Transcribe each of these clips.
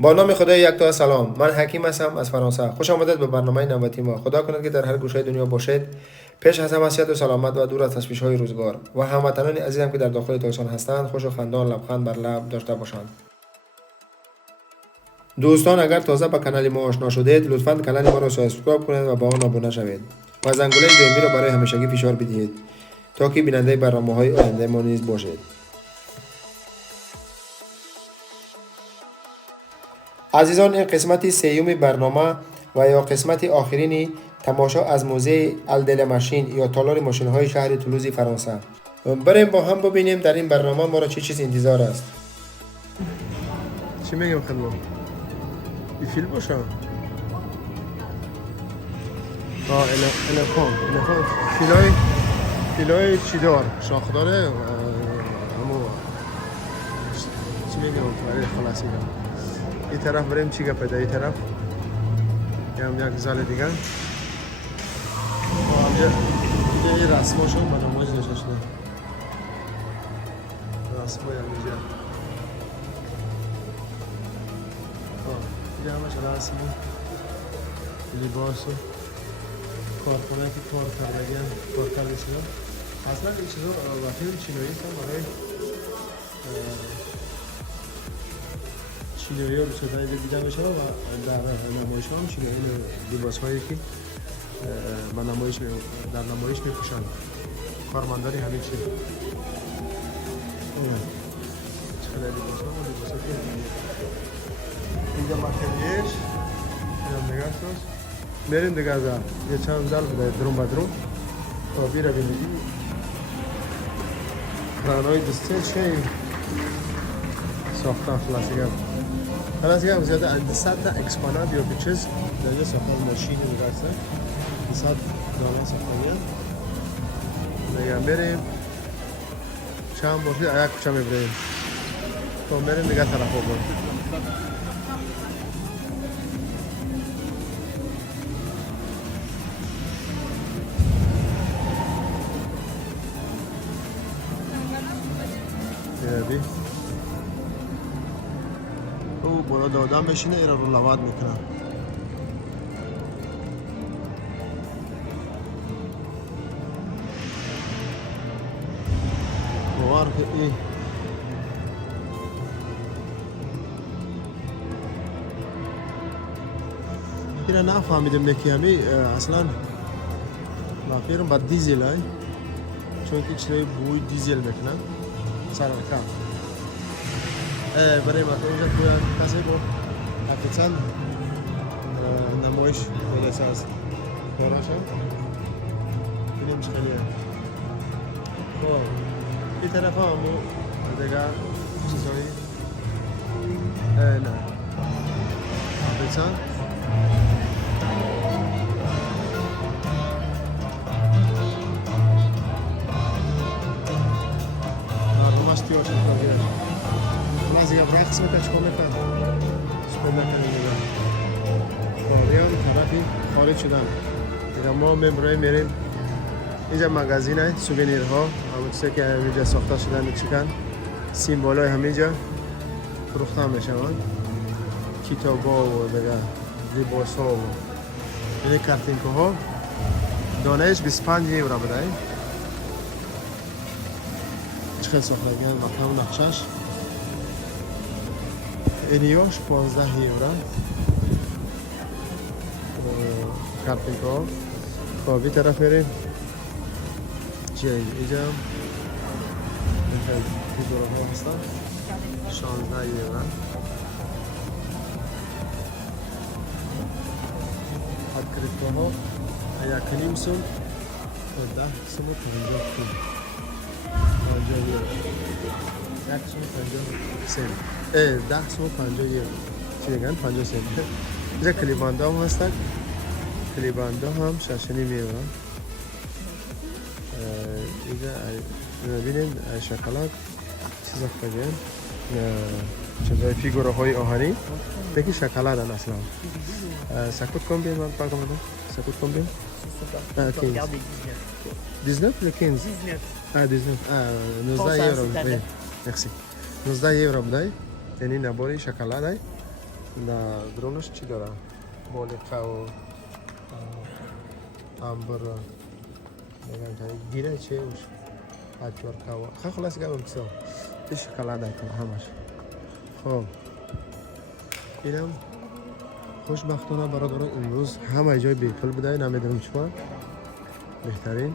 با نام خدای یکتا سلام. من حکیم هستم از فرانسه. خوش آمدید به برنامه نوبتی ما. خدا کند که در هر گوشه دنیا باشید. پیش از همه صحت و سلامت و دور از تشویش‌های روزگار و هموطنان عزیزم که در داخل تاجیکستان هستند خوش و خندان لبخند بر لب داشته باشند. دوستان اگر تازه به کانال ما آشنا شدید لطفاً کانال ما را سابسکرایب کنید و با آن abonne شوید و زنگوله دایمی را برای همیشگی فشار بدهید تا که بیننده برنامه‌های آینده ما نیز باشید. عزیزان این قسمت سیوم برنامه و یا قسمت آخرین تماشا از موزه الدل ماشین یا تالار ماشین های شهر تولوز فرانسه. بریم با هم ببینیم در این برنامه ما را چه چیز انتظار است. چی میگم خدمت؟ این فیلم باشه؟ الکان فیلای چی دار؟ شاخ داره؟ همو چی میگم؟ برای خلاصی دار این طرف بریم چی گپه ده این طرف هم یک زال دیگه اینجا یه رسماشون با نمایش نشاشته رسمای همینجا اینجا همش رسم و لباس و کارخونه که کار کردگی کار کرده شده اصلا این چیزا و فیلم چینایی هستن برای چینایی ها بسیده اینجا دیده بشه و در نمایش ها هم چینایی لباس هایی که در نمایش می پوشند کارمنداری همین چی چقدر لباس ها و لباس ها که اینجا مکلیش اینجا نگاه ساز میریم دیگه از یه چند زل بده درون بدرون تا بیره بینیدی رانای دسته چه ساختن خلاصی هم زیاده اندسات تا اکسپانات یا پیچز در یه ساختن ماشینی میگرسه اندسات دانه ساختنیه دیگه بریم چند باشید اگه کچه میبریم تو بریم دیگه طرف ها بود بی او بالا دادن بشینه ایره رو لواد میکنه باور که ای اینه نفهمیدم نکی همی اصلا نفیرم با دیزل های چون که چیزای بوی دیزل میکنن سر کم برای اینجا توی کسی با حقیقتاً نمایش بلیس از داراشم اینه مشکلیه خب این طرف همو دیگه چیزایی نه حقیقتاً مشتی هاشون کنگیره از یک رقص میکنه چکا میکنه سپید نکنه میگه کاریان طرفی خارج شدن دیگه ما ممروی میریم اینجا مگزین های سوگنیرها همون چیزی که اینجا ساخته شدن چکن سیمبال های همینجا فروخته میشن کتاب ها و دیگه لباس ها و اینه کارتینکو ها دانهش 25 یورو بده چقدر ساخته گرد وقتا و نقشش اینیاش 15 یورو کارتینکو خوابی طرف میریم چیه اینجا فیگوره ها هستن 16 یورو هر کریپتو ها یک نیم سوم 10 سوم 50 پول 50 یورو یک سوم 50 سنت 10 سوم 50 یورو چی میگن 50 سنت اینجا کلیبانده هم هستن کلیبانده هم 6.5 یورو اینجا ببینیم شکلات چیزا خواهیم چیزای فیگوره های آهنی دیگه شکلات هم اصلا سکوت کن بیم من پاکم بودم سکوت کن بیم 19 le 15 19 یورو مرسی 19 یورو بدای یعنی نباری شکلات های نه درونش چی داره؟ بالقه و امبر میگن که گیره چه اوش اچور کوا خیلی خلاص گفتم کسا این شکلات کنه همش خب اینم خوشبختانه برادران امروز همه جای بیپل بوده نمیدونم چطور بهترین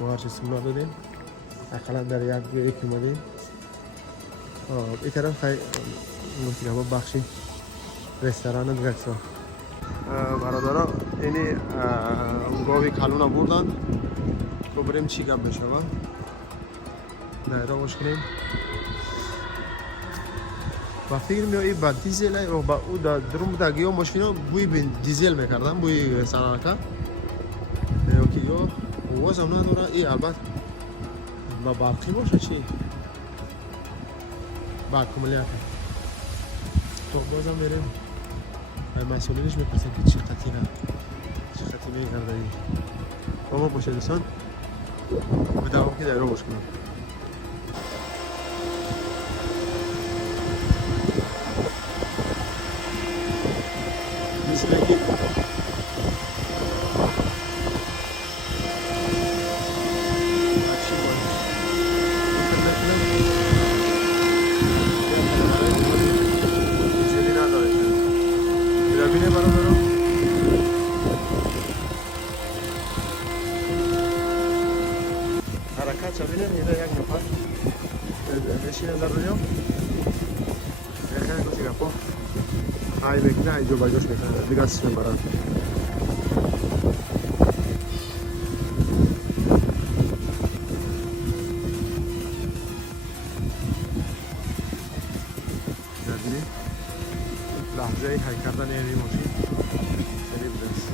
ما هر چیز سمنا دادیم اقلا در یک جایی که اومدیم این طرف خیلی مطمئن بخشی رستوران دیگه کسا برادران اینی گاوی کلونا بردن تو بریم چی گپ بشه با دایره باش کنیم وقتی که میایی با دیزل و با او درون بودگی ها ماشینا بوی دیزل میکردن بوی سنانکا که یا واز هم نداره ای البته با برقی باشه چی با کمولیت تو بازم میریم مسئولینش میپرسن که چی خطی میکرده این با ما باشه دوستان بدهم که دایره باش کنم مثل که حرکت شبیه اینه یک نفر نشینه در رویا خیلی کسی گفت ای بکنه اینجا باجاش میکنه دیگه سیستم برات نبینی لحظه ای حرکت کردن این ماشین خیلی بودست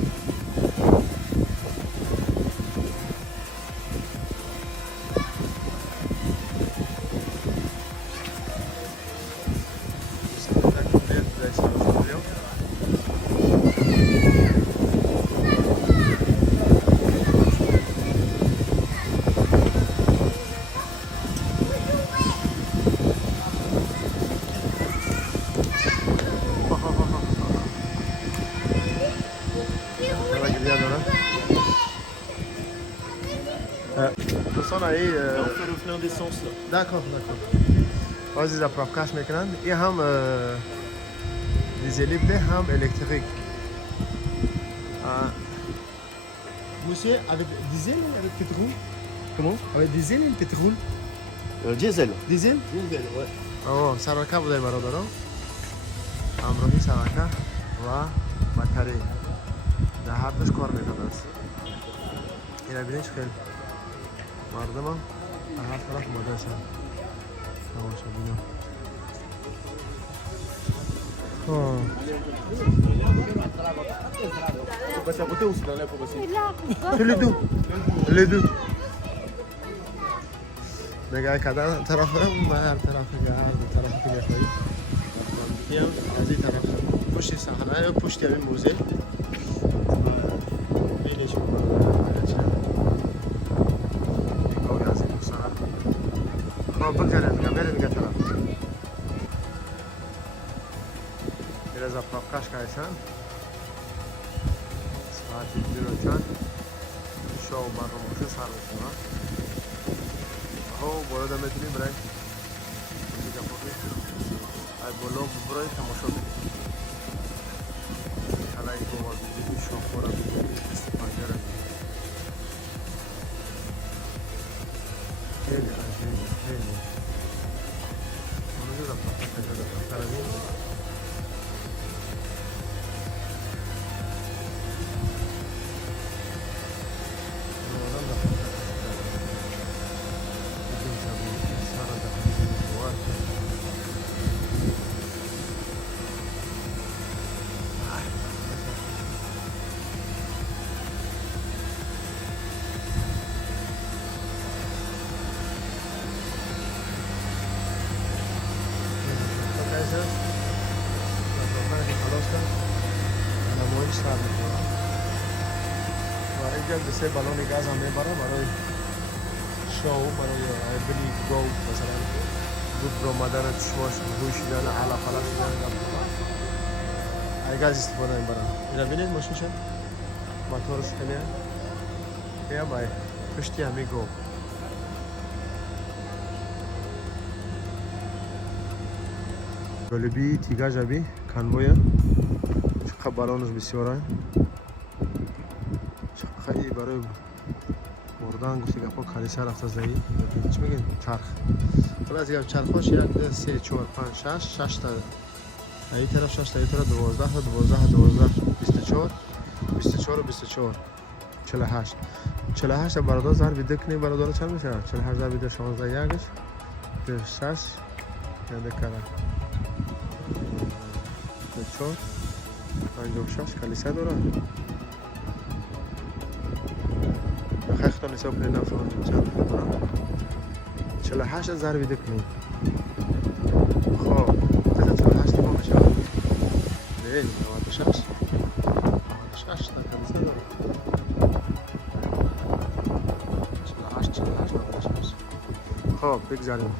D'accord. Vas-y, ça prend cash maintenant. Et ham des électriques, ham électrique. Monsieur, avec diesel ou avec pétrole? Comment? Avec diesel ou pétrole? Diesel. Diesel? Diesel, ouais. Oh, saraka بوده برادران. امروزی سرکه و باتری در هر دست کار میکنه است. این ببینید خیلی مردم هم در هر طرف ماده شد. نماشه بینم. Les deux. نگاه کردن طرف هم و هر طرف طرف که میخوایی میگم از این طرف پشت صحنه پشت همین موزه اینش نگاهی از این دوستان خب بگذاریم میگم بریم میگه طرف میره زپاقش که هستن ساعتی بیروچان شو مردم موزه سر بکنن بالا دم میتونیم برای ای بالا برای تماشا کنیم حالا این با ویدیوی شاخورا بگیریم استفاده را خیلی خیلی اونجا دفعه سه بالون گاز هم میبره برای شو برای بلی گو مثلا دود رو مدن چشماش بوی شدن علا فلا شدن ای گاز استفاده میبرن. اینا ببینید ماشینشون موتورش خیلی یا بای پشتی همی گو گلبی تیگا جابی کانویا چقدر بالانش بسیاره چقدر ای برای بردن گفتی گفت کالیسه رفته زایی چی میگن چرخ خلاص یا چرخاش یک دو سه چهار پنج شش تا این طرف 6 تا این طرف 12 24 24 و 24 48 48 برادر ضرب ده کنی برادر چند میشه 48 ضرب ده 16 یکش 6 یعنی کاره 4 56 کلیسه داره خیلی تا نصاب کنی نفرم چند داره 48 ضرب ده کنی خب 48 ما میشه نه 96 96 تا کلیسه داره 48 96 خب بگذاریم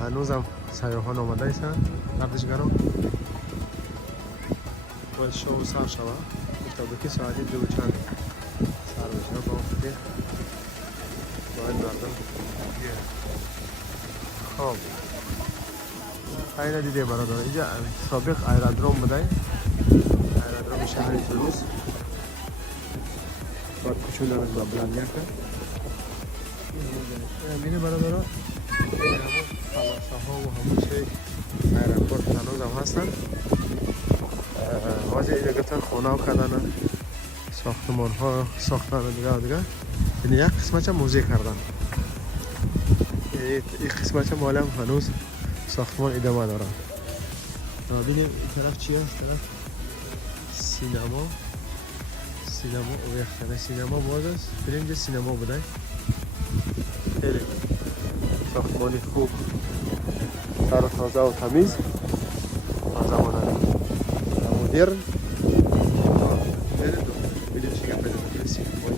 هنوزم سیاحان آمده ایستن گردشگران باید شو سر شوه تا که ساعتی دو چند سر بشه با که باید مردم خب اینه دیده برادر اینجا سابق ایرادروم بوده ایرادروم شهر تولوز باید کچون دارد با بلند کرد بینه برادر خلاصه ها و همون چه ایرانپورت هنوز هم هستن واجه اینجا گفتن خونه ها کردن ساختمان ها ساختن دیگه این یک قسمت هم موزه کردن این قسمت هم مال هم هنوز ساختمان ادامه دارن بینیم این طرف چیه؟ این طرف سینما و یختنه سینما باز است بریم اینجا سینما بوده خیلی ساختمانی خوب تر و تازه و تمیز تازه مانند مدرن بریم چی گفت بده سینمایی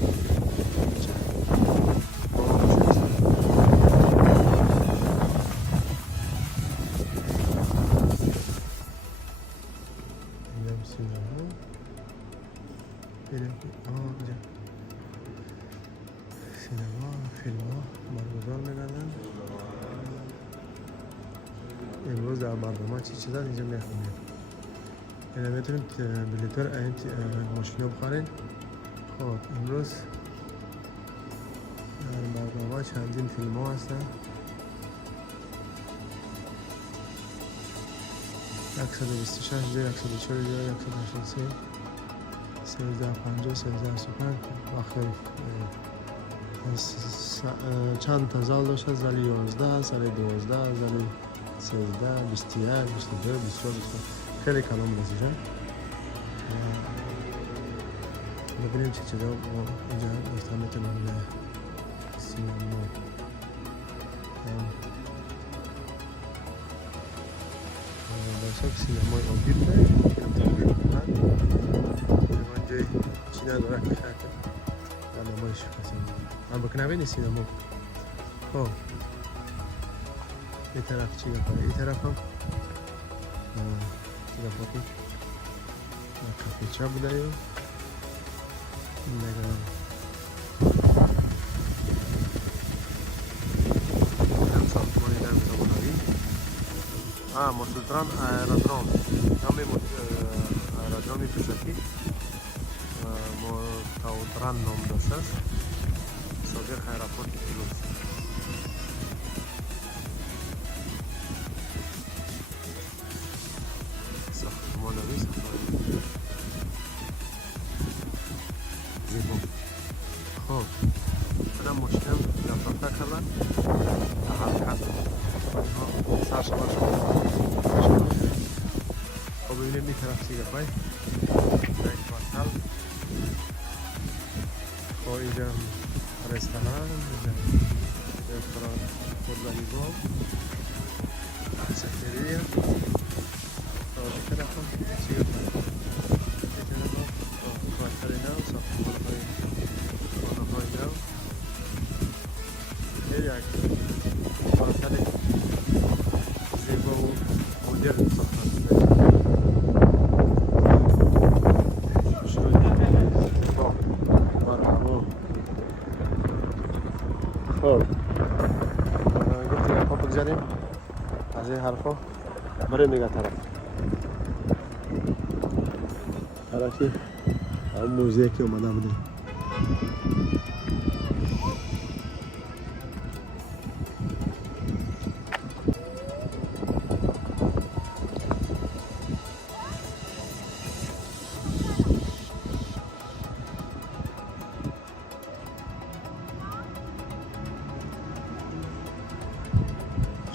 سینما فیلم ها برگزار می‌کنن امروز در برنامه چی چیزا اینجا میخونیم اینا میتونیم بلیتر این ماشین بخورین خب امروز در برنامه چندین فیلم ها هستن 126 جای 140 جای 183 1350 1335 آخر چند تا زال داشته زل 11 زل 12 زل 13 21 22 24 خیلی کلام رسیدن ببینیم چه چیزا اینجا گفتم میتونم به سینما درسته سینمای آبی بوده اینجای چی نداره که خیلی نمایش من بکنم این سینما خب این طرف چی گفته این طرف هم چی گفته کافی چه بوده یا نگرم هم ساختمانی در زمانوی موتوران ایرادروم نام ایرادرومی توشکی موتوران نام داشته است سابق ایرانپورت تولوز ساختمانوی زیبا خب بدم ماشینم رفتار کردن حل کردن سر شما خب ببینیم این طرف چی گفت یک کارتل خب اینجا رستوران فوتبالی باب سفریه خب این طرف هم چی گفت این طرف هم کارتل نو ساختمان های نو یک کارتل زیبا و مدرن ساختن بگذاریم از این حرفا بریم دیگه طرفی همون موزه که اومده بودیم.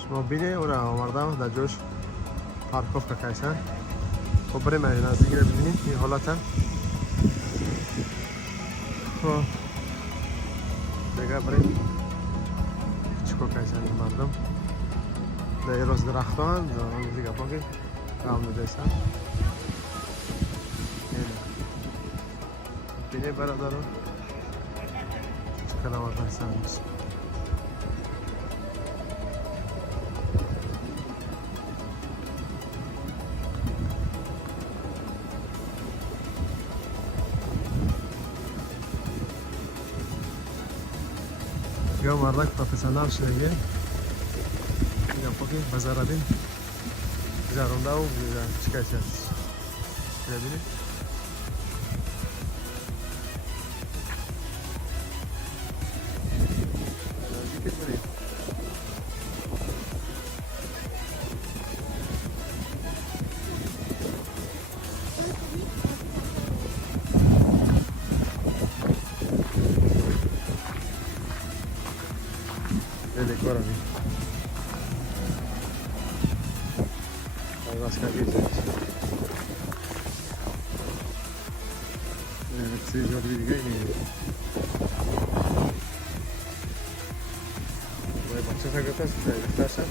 شما بینه او را آوردم در جوش پارکوف که کیسن. خب بریم از نزدیک را ببینیم این حالت هم. خب دیگه بریم چیکو کیسن این مردم در این روز درختان در اون دیگه باقی رام ندیسن. بینه برادران چکر آوردن سرموز. یا مردک پروفسیونال شده یا پاکی بزرابین زارونده و چیکار هست ببینید decora lì. La scavetta. Sì, giorni di gani. Vuoi facciare questa stessa?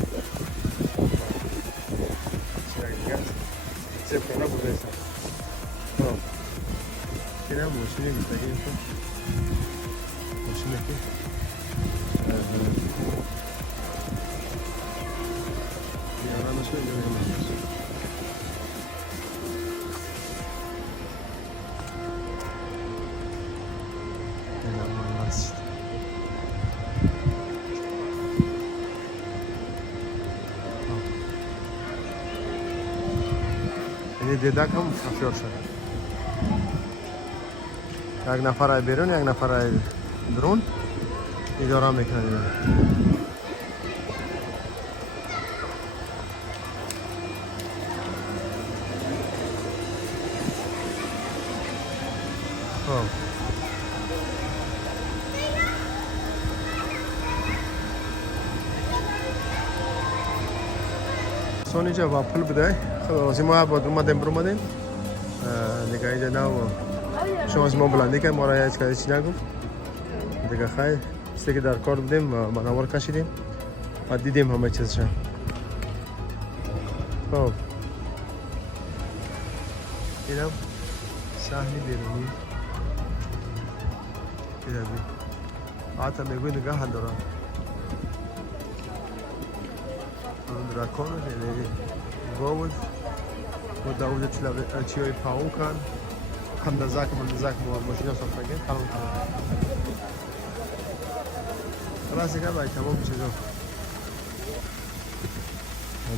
C'è anche gas. C'è una potessa. No. Tiriamo un segno di tagliente. Un segno qui. Ahora no sé de más. این دیدک هم خفیار شد. یک نفر بیرون یک نفر درون اداره میکنه. سونی جا با پول بده خلاص ما با اومدیم برمادیم دیگه اینجا نه شما از ما بلندی که ما را هیچ کاری چی نگفت دیگه خیلی ستی که در کار بودیم منور کشیدیم و دیدیم همه چیزشن. خب اینم صحنی بیرونی دیدم حتی میگوی نگاه دارم drakonul ili govud da ovdje čio i paukan kam da zak možina sa fage kalon خلاص دیگه باید تمام چیزا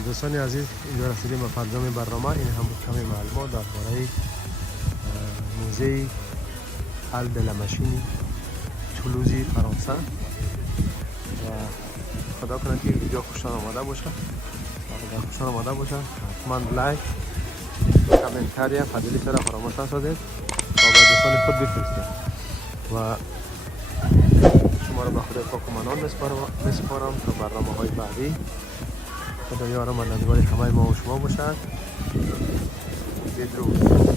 دوستان عزیز اینجا رسیدیم به پنجم برنامه. این هم کمی معلومات درباره موزه هال د لا ماشین تولوزی فرانسه و خدا کنه که ویدیو خوشتان آمده باشه. اگر خوشتان آمده باشه حتما لایک کامنتاری فضلی سر فراموش نسازید تا به دوستان خود بفرستید و شما رو به خدای پاک و منان میسپارم تا برنامه های بعدی خدای یار و مددگار همه ما و شما باشد. بدرود.